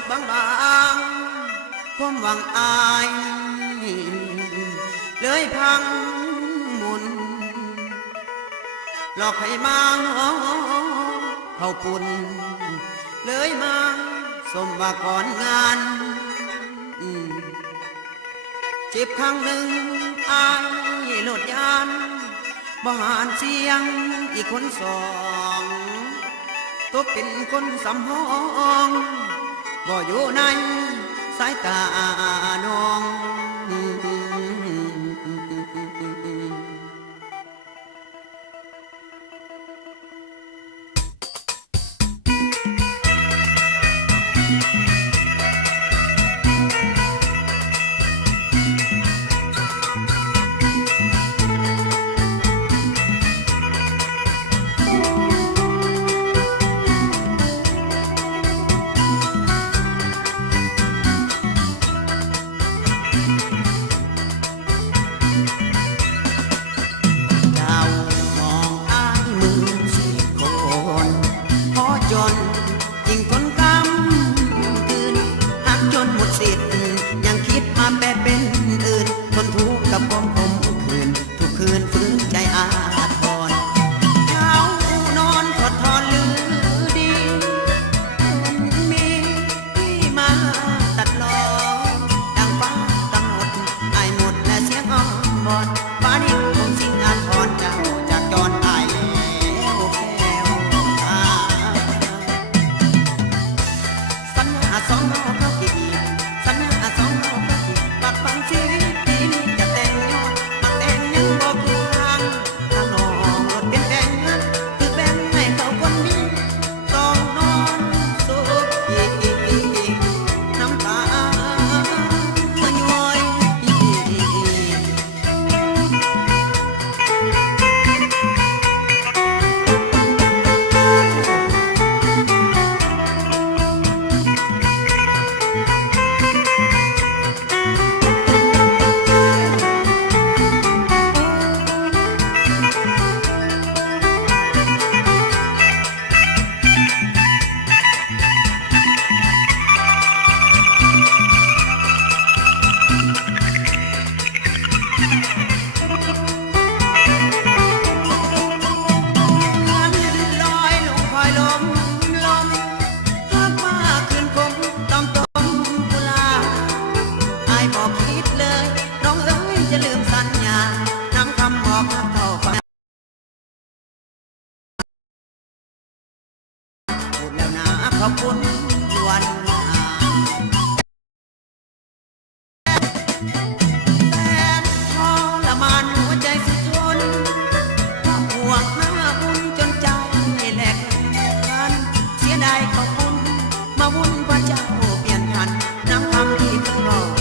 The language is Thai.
บบางๆความหวังอายเลยพังหมุนหลอกให้มาเข้าปุ่นเลยมาสมว่าก่อนงานเจ็บครั้งหนึ่งอายโลดยานบ่หานเสียงอีกคนสองตกเป็นคนสำห้องบ่อยู่ในสายตาน้องยิ่งทนกำคืนหักจนหมดสิทธิ์ยังคิดมาแปรเป็นอื่นทนทุกข์กับความขมขื่นทุกคืนฝืนใจอาทรเช้านอนถอดถอนลือดีมีที่มาตัดล้อดังฟ้ากำหนดไอหมดและเสียงอ้อมบอนฟ้าดินคงสิ้นงานพรเจ้าจากจรอายแล้วแก้วตาสองเราเข้ากี่สัญญาสองเราเข้ากี่ปักฝังชีวิตปีนี้จะแต่งยอดมักแต่งยังบอกทางทางน้องรถเป็นแบ่งเงินคือแบ่งให้เขาคนนี้ต้องนอนสุขน้ำตาย้อยบอกคิดเลยน้องเอ๋ยจะลืมสัญญานำคำบอกรักเข้าไปพูดแล้วนะขอบคุณวันแสนทรมานหัวใจสุดทนห่วงหน้าบุญจนใจแหลกกันเสียดายขอบคุณมาวุ่นพระเจ้าเปลี่ยนพันนำคำที่เคยบอก